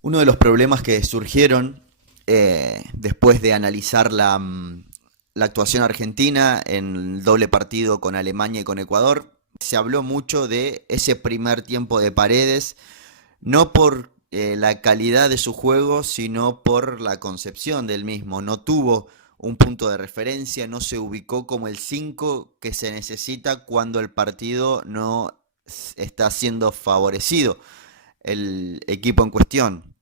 Uno de los problemas que surgieron después de analizar la actuación argentina en el doble partido con Alemania y con Ecuador, se habló mucho de ese primer tiempo de Paredes, no por la calidad de su juego, sino por la concepción del mismo. No tuvo un punto de referencia, no se ubicó como el 5 que se necesita cuando el partido no está siendo favorecido el equipo en cuestión.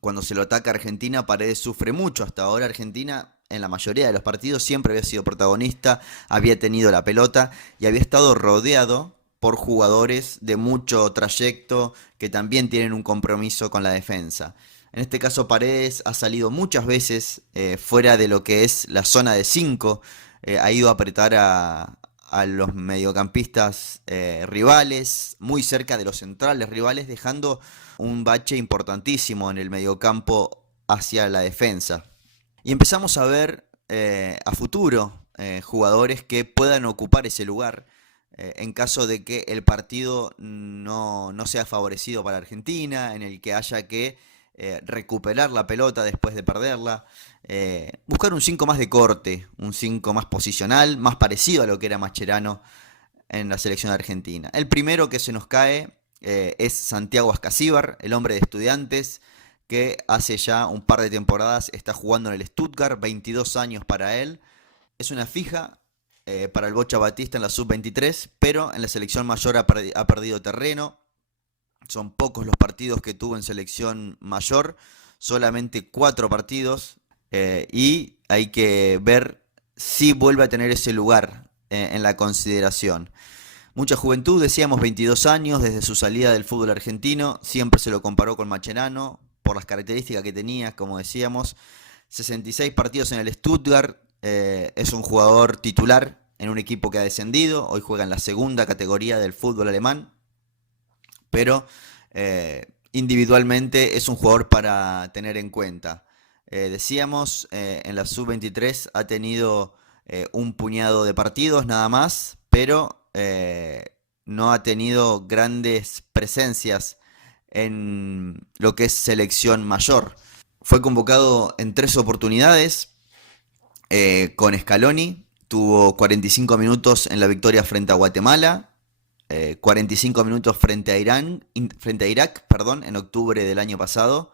Cuando se lo ataca a Argentina, Paredes sufre mucho. Hasta ahora Argentina, en la mayoría de los partidos, siempre había sido protagonista, había tenido la pelota y había estado rodeado por jugadores de mucho trayecto que también tienen un compromiso con la defensa. En este caso Paredes ha salido muchas veces fuera de lo que es la zona de 5, ha ido a apretar a los mediocampistas rivales, muy cerca de los centrales rivales, dejando un bache importantísimo en el mediocampo hacia la defensa. Y empezamos a ver a futuro jugadores que puedan ocupar ese lugar en caso de que el partido no sea favorecido para Argentina, en el que haya que recuperar la pelota después de perderla, buscar un 5 más de corte, un 5 más posicional, más parecido a lo que era Mascherano en la selección argentina. El primero que se nos cae es Santiago Ascasíbar, el hombre de Estudiantes, que hace ya un par de temporadas está jugando en el Stuttgart, 22 años para él. Es una fija para el Bocha Batista en la sub-23, pero en la selección mayor ha perdido terreno. Son pocos los partidos que tuvo en selección mayor, solamente 4 partidos, y hay que ver si vuelve a tener ese lugar en la consideración. Mucha juventud, decíamos 22 años, desde su salida del fútbol argentino, siempre se lo comparó con Mascherano, por las características que tenía, como decíamos, 66 partidos en el Stuttgart, es un jugador titular en un equipo que ha descendido, hoy juega en la segunda categoría del fútbol alemán, pero individualmente es un jugador para tener en cuenta. Decíamos, en la sub-23 ha tenido un puñado de partidos nada más, pero no ha tenido grandes presencias en lo que es selección mayor. Fue convocado en 3 oportunidades con Scaloni, tuvo 45 minutos en la victoria frente a Guatemala, 45 minutos frente a Irak, perdón, en octubre del año pasado.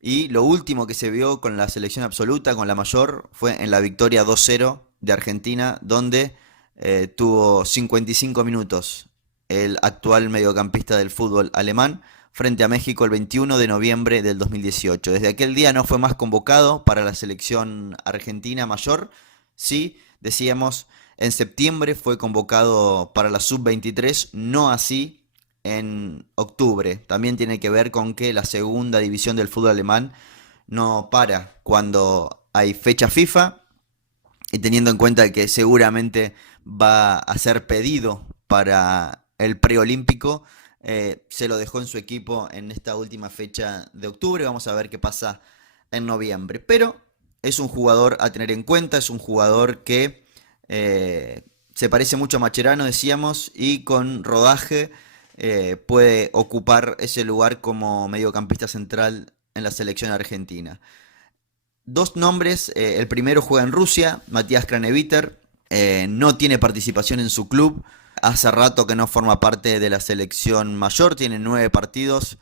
Y lo último que se vio con la selección absoluta, con la mayor, fue en la victoria 2-0 de Argentina, donde tuvo 55 minutos el actual mediocampista del fútbol alemán frente a México el 21 de noviembre del 2018. Desde aquel día no fue más convocado para la selección argentina mayor. Sí, decíamos, en septiembre fue convocado para la sub-23, no así en octubre. También tiene que ver con que la segunda división del fútbol alemán no para cuando hay fecha FIFA, y teniendo en cuenta que seguramente va a ser pedido para el preolímpico, se lo dejó en su equipo en esta última fecha de octubre. Vamos a ver qué pasa en noviembre. Pero es un jugador a tener en cuenta, es un jugador que se parece mucho a Macherano, decíamos, y con rodaje puede ocupar ese lugar como mediocampista central en la selección argentina. Dos nombres, el primero juega en Rusia, Matías Craneviter, no tiene participación en su club, hace rato que no forma parte de la selección mayor, tiene 9 partidos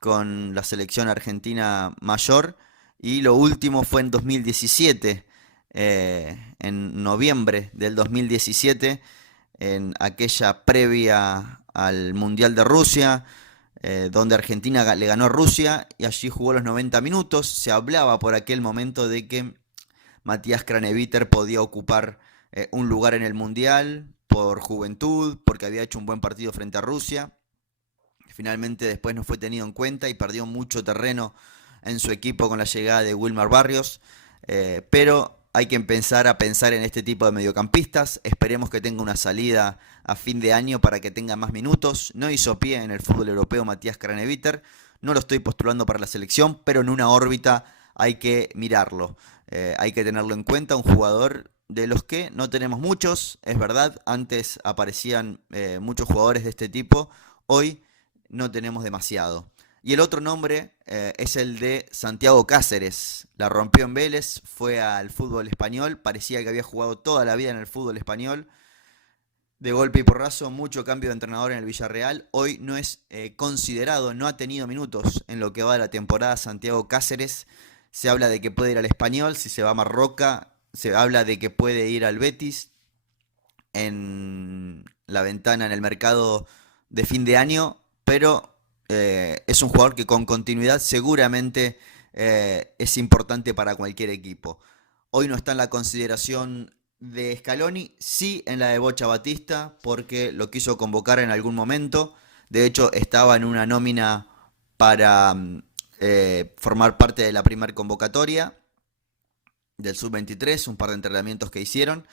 con la selección argentina mayor, y lo último fue en 2017, en noviembre del 2017, en aquella previa al Mundial de Rusia, donde Argentina le ganó a Rusia y allí jugó los 90 minutos. Se hablaba por aquel momento de que Matías Craneviter podía ocupar un lugar en el Mundial por juventud, porque había hecho un buen partido frente a Rusia. Finalmente después no fue tenido en cuenta y perdió mucho terreno en su equipo con la llegada de Wilmar Barrios. Pero hay que empezar a pensar en este tipo de mediocampistas. Esperemos que tenga una salida a fin de año para que tenga más minutos. No hizo pie en el fútbol europeo Matías Craneviter. No lo estoy postulando para la selección, pero en una órbita hay que mirarlo. Hay que tenerlo en cuenta. Un jugador de los que no tenemos muchos, es verdad. Antes aparecían muchos jugadores de este tipo. Hoy no tenemos demasiado. Y el otro nombre es el de Santiago Cáceres. La rompió en Vélez, fue al fútbol español, parecía que había jugado toda la vida en el fútbol español. De golpe y porrazo, mucho cambio de entrenador en el Villarreal. Hoy no es considerado, no ha tenido minutos en lo que va de la temporada Santiago Cáceres. Se habla de que puede ir al Español, si se va a Marroca, se habla de que puede ir al Betis en la ventana en el mercado de fin de año, pero es un jugador que con continuidad seguramente es importante para cualquier equipo. Hoy no está en la consideración de Scaloni, sí en la de Bocha Batista, porque lo quiso convocar en algún momento. De hecho, estaba en una nómina para formar parte de la primera convocatoria del Sub-23, un par de entrenamientos que hicieron,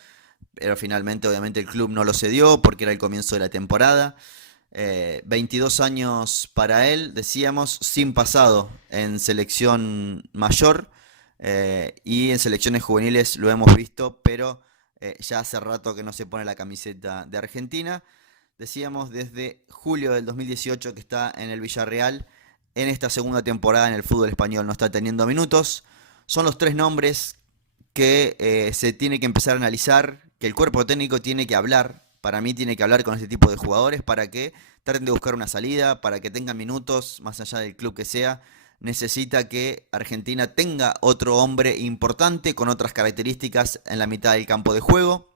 pero finalmente obviamente el club no lo cedió porque era el comienzo de la temporada. 22 años para él, decíamos, sin pasado en selección mayor, y en selecciones juveniles lo hemos visto, pero ya hace rato que no se pone la camiseta de Argentina. Decíamos desde julio del 2018 que está en el Villarreal. En esta segunda temporada en el fútbol español no está teniendo minutos. Son los tres nombres que se tiene que empezar a analizar, que el cuerpo técnico tiene que hablar. Para mí tiene que hablar con este tipo de jugadores para que traten de buscar una salida, para que tengan minutos, más allá del club que sea. Necesita que Argentina tenga otro hombre importante con otras características en la mitad del campo de juego.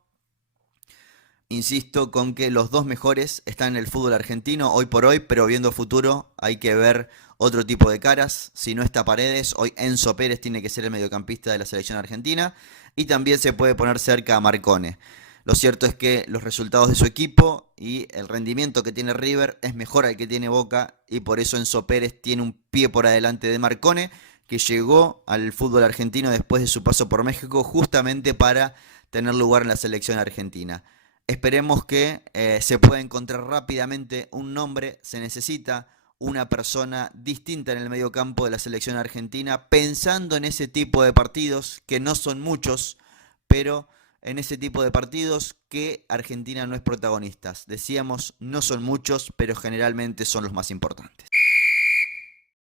Insisto con que los dos mejores están en el fútbol argentino hoy por hoy, pero viendo futuro hay que ver otro tipo de caras. Si no está Paredes, hoy Enzo Pérez tiene que ser el mediocampista de la selección argentina, y también se puede poner cerca a Marcone. Lo cierto es que los resultados de su equipo y el rendimiento que tiene River es mejor al que tiene Boca, y por eso Enzo Pérez tiene un pie por adelante de Marcone, que llegó al fútbol argentino después de su paso por México justamente para tener lugar en la selección argentina. Esperemos que se pueda encontrar rápidamente un nombre. Se necesita una persona distinta en el mediocampo de la selección argentina, pensando en ese tipo de partidos, que no son muchos, pero en ese tipo de partidos que Argentina no es protagonista. Decíamos, no son muchos, pero generalmente son los más importantes.